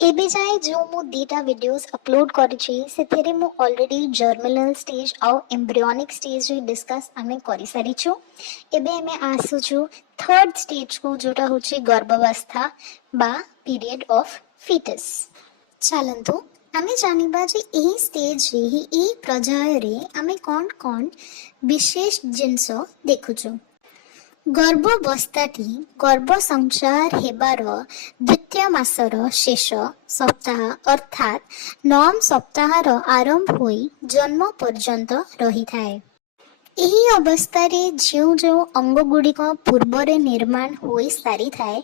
एबे जाए जो मु दीटा वीडियोस अपलोड करिछि सेथेरे मु ऑलरेडी जर्मिनल स्टेज और एम्ब्रियोनिक स्टेज रे डिस्कस आमे करि सारिछु। एबे हमें आसुछु थर्ड स्टेज को जोटा होछि गर्भावस्था बा पीरियड ऑफ फीटस। चलंतु आमे जानिबा जे एही स्टेज रे ही एही पर्याय रे आमे कोन विशेष जिंस देखुछु। गर्भावस्थाटी गर्भ संचार हेबार द्वितीय मासर शेष सप्ताह अर्थात 9 सप्ताहर आरंभ होई जन्म पर्यंत रही थाए। ଏହି ଅବସ୍ଥାରେ ଯେଉଁ ଯେଉଁ ଅଙ୍ଗ ଗୁଡ଼ିକ ପୂର୍ବରେ ନିର୍ମାଣ ହୋଇ ସାରିଥାଏ,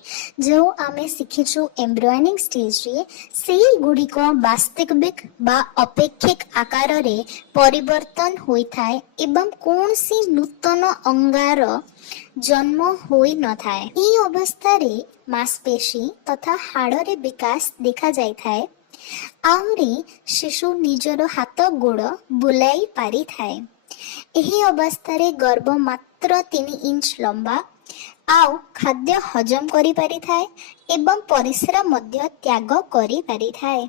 ଯେଉଁ ଆମେ ଶିଖିଛୁ ଏମ୍ବ୍ରିୟନିକ୍ ଷ୍ଟେଜରେ, ସେଇଗୁଡ଼ିକ ବାସ୍ତବିକ ବା ଅପେକ୍ଷିକ ଆକାରରେ ପରିବର୍ତ୍ତନ ହୋଇଥାଏ ଏବଂ କୌଣସି ନୂତନ ଅଙ୍ଗାର ଜନ୍ମ ହୋଇନଥାଏ। ଏହି ଅବସ୍ଥାରେ ମାଂସପେଶୀ ତଥା ହାଡ଼ରେ ବିକାଶ ଦେଖାଯାଇଥାଏ। ଆହୁରି ଶିଶୁ ନିଜର ହାତ ଗୋଡ଼ ବୁଲାଇ ପାରିଥାଏ। ଏହି ଅବସ୍ଥାରେ ଗର୍ଭ ମାତ୍ର 3 ଇଞ୍ଚ ଲମ୍ବା ଆଉ ଖାଦ୍ୟ ହଜମ କରିପାରିଥାଏ ଏବଂ ପରିସ୍ରା ମଧ୍ୟ ତ୍ୟାଗ କରିପାରିଥାଏ।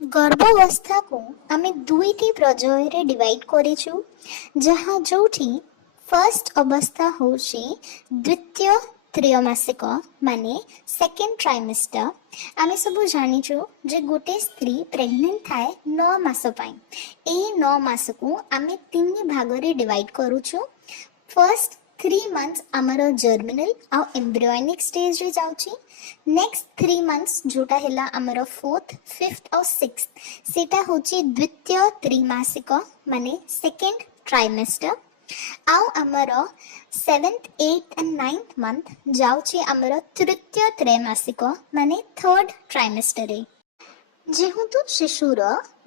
ଗର୍ଭାବସ୍ଥାକୁ ଆମେ ଦୁଇଟି ପର୍ଯ୍ୟାୟରେ ଡିଭାଇଡ୍ କରିଛୁ, ଯାହା ଯୋଉଠି ଫାର୍ଷ୍ଟ ଅବସ୍ଥା ହେଉଛି ଦ୍ୱିତୀୟ ତ୍ରୈମାସିକ ମାନେ ସେକେଣ୍ଡ ଟ୍ରାଇମେଷ୍ଟର। ଆମେ ସବୁ ଜାଣିଛୁ ଯେ ଗୋଟେ ସ୍ତ୍ରୀ ପ୍ରେଗନେଣ୍ଟ ଥାଏ 9 ମାସ ପାଇଁ। ଏହି 9 ମାସକୁ ଆମେ 3 ଭାଗରେ ଡିଭାଇଡ୍ କରୁଛୁ। ଫାର୍ଷ୍ଟ 3 months ଆମର ଜର୍ମିନାଲ ଆଉ ଏମ୍ବ୍ରିୟନିକ୍ ଷ୍ଟେଜରେ ଯାଉଛି। ନେକ୍ସଟ 3 months ଯୋଉଟା ହେଲା ଆମର 4th, 5th ଆଉ 6th, ସେଇଟା ହେଉଛି ଦ୍ୱିତୀୟ ତ୍ରୈମାସିକ ମାନେ ସେକେଣ୍ଡ ଟ୍ରାଇମେଷ୍ଟର। ଆଉ ଆମର 7th, 8th and 9th month ଯାଉଛି ଆମର ତୃତୀୟ ତ୍ରୈମାସିକ ମାନେ ଥର୍ଡ ଟ୍ରାଇମେଷ୍ଟରରେ। ଯେହେତୁ ଶିଶୁର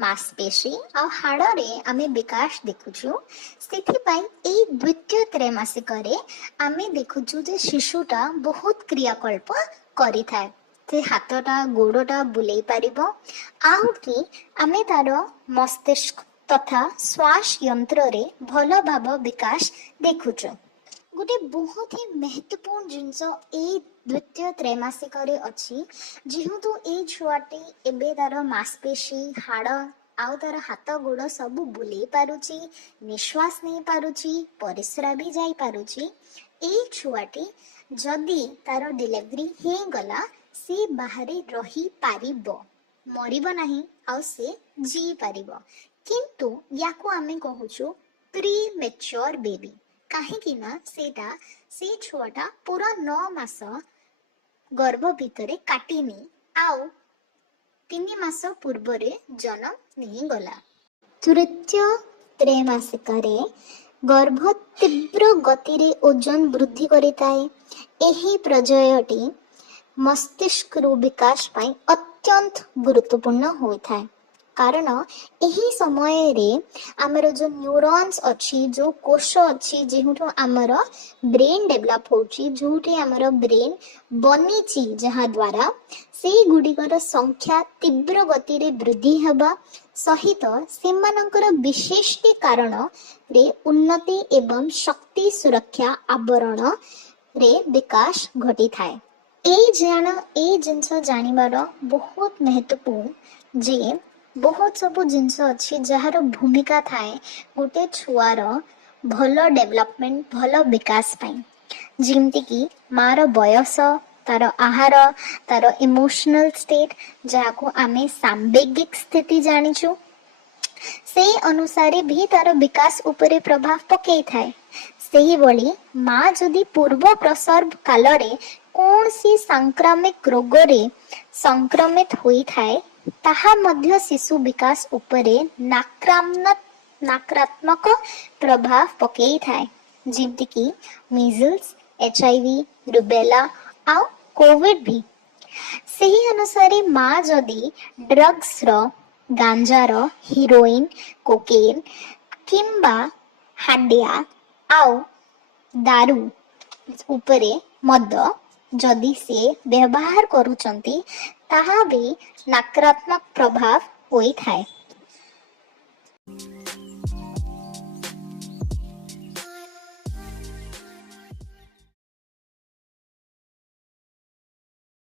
ମାଂସପେଶୀ ଆଉ ହାଡ଼ରେ ଆମେ ବିକାଶ ଦେଖୁଛୁ, ସେଥିପାଇଁ ଏଇ ଦ୍ୱିତୀୟ ତ୍ରୈମାସିକରେ ଆମେ ଦେଖୁଛୁ ଯେ ଶିଶୁଟା ବହୁତ କ୍ରିୟାକଳ୍ପ କରିଥାଏ। ସେ ହାତଟା ଗୋଡ଼ଟା ବୁଲେଇ ପାରିବ। ଆହୁରି ଆମେ ତାର ମସ୍ତିଷ୍କ ତଥା ଶ୍ୱାସ ଯନ୍ତ୍ରରେ ଭଲ ଭାବ ବିକାଶ ଦେଖୁଛୁ। ଗୋଟେ ବହୁତ ହି ମହତ୍ୱପୂର୍ଣ୍ଣ ଜିନିଷ ଏଇ ଦ୍ୱିତୀୟ ତ୍ରୈମାସିକରେ ଅଛି। ଯେହେତୁ ଏଇ ଛୁଆଟି ଏବେ ତାର ମାଂସପେଶୀ ହାଡ଼ ଆଉ ତାର ହାତ ଗୋଡ଼ ସବୁ ବୁଲେଇ ପାରୁଛି, ନିଶ୍ୱାସ ନେଇ ପାରୁଛି, ପରିସ୍ରା ବି ଯାଇପାରୁଛି, ଏଇ ଛୁଆଟି ଯଦି ତାର ଡେଲିଭରି ହେଇଗଲା ସେ ବାହାରେ ରହିପାରିବ, ମରିବ ନାହିଁ ଆଉ ସେ ଜିଇ ପାରିବ। କିନ୍ତୁ ୟାକୁ ଆମେ କହୁଛୁ ପ୍ରି ମେଚ୍યોର ବେବି। କାହିଁକି ନା ସେଇଟା ସେ ଛୁଆଟା ପୁରା 9 ମାସ ଗର୍ଭ ଭିତରେ କାଟିନି ଆଉ 3 ମାସ ପୂର୍ବରେ ଜନ୍ମ ନେଇଗଲା। ତୃତୀୟ ତ୍ରୈମାସିକରେ ଗର୍ଭ ତୀବ୍ର ଗତିରେ ଓଜନ ବୃଦ୍ଧି କରିଥାଏ। ଏହି ପର୍ଯ୍ୟାୟଟି ମସ୍ତିଷ୍କର ବିକାଶ ପାଇଁ ଅତ୍ୟନ୍ତ ଗୁରୁତ୍ୱପୂର୍ଣ୍ଣ ହୋଇଥାଏ। କାରଣ ଏହି ସମୟରେ ଆମର ଯେଉଁ ନ୍ୟୁରନ୍ସ ଅଛି, ଯେଉଁ କୋଷ ଅଛି, ଯେଉଁଠୁ ଆମର ବ୍ରେନ୍ ଡେଭଲପ ହେଉଛି, ଯେଉଁଠି ଆମର ବ୍ରେନ୍ ବନିଛି, ଯାହାଦ୍ୱାରା ସେଇଗୁଡ଼ିକର ସଂଖ୍ୟା ତୀବ୍ର ଗତିରେ ବୃଦ୍ଧି ହେବା ସହିତ ସେମାନଙ୍କର ବିଶେଷ କାରଣରେ ଉନ୍ନତି ଏବଂ ଶକ୍ତି ସୁରକ୍ଷା ଆବରଣରେ ବିକାଶ ଘଟିଥାଏ। ଏଇ ଜିନିଷ ଜାଣିବାର ବହୁତ ମହତ୍ୱପୂର୍ଣ୍ଣ ଯେ ବହୁତ ସବୁ ଜିନିଷ ଅଛି ଯାହାର ଭୂମିକା ଥାଏ ଗୋଟେ ଛୁଆର ଭଲ ଡେଭଲପମେଣ୍ଟ, ଭଲ ବିକାଶ ପାଇଁ। ଯେମିତିକି ମାର ବୟସ, ତାର ଆହାର, ତାର ଇମୋସନାଲ ଷ୍ଟେଟ୍, ଯାହାକୁ ଆମେ ସାମ୍ବେଗିକ ସ୍ଥିତି ଜାଣିଛୁ, ସେଇ ଅନୁସାରେ ବି ତାର ବିକାଶ ଉପରେ ପ୍ରଭାବ ପକେଇଥାଏ। ସେହିଭଳି ମା ଯଦି ପୂର୍ବ ପ୍ରସବ କାଳରେ କୌଣସି ସାଂକ୍ରାମିକ ରୋଗରେ ସଂକ୍ରମିତ ହୋଇଥାଏ, ତାହା ମଧ୍ୟ ଶିଶୁ ବିକାଶ ଉପରେ ନକାରାତ୍ମକ ପ୍ରଭାବ ପକେଇଥାଏ। ଯେମିତିକି ମିଜଲ୍ସ, HIV, ରୁବେଲା ଆଉ କୋଭିଡ ବି। ସେହି ଅନୁସାରେ ମା ଯଦି ଡ୍ରଗ୍ସର, ଗାଞ୍ଜାର, ହିରୋଇନ, କୋକେନ୍ କିମ୍ବା ହାଣ୍ଡିଆ ଆଉ ଦାରୁ ଉପରେ ମଦ ଯଦି ସେ ବ୍ୟବହାର କରୁଛନ୍ତି, ତାହା ବି ନକାରାତ୍ମକ ପ୍ରଭାବ ହୋଇଥାଏ।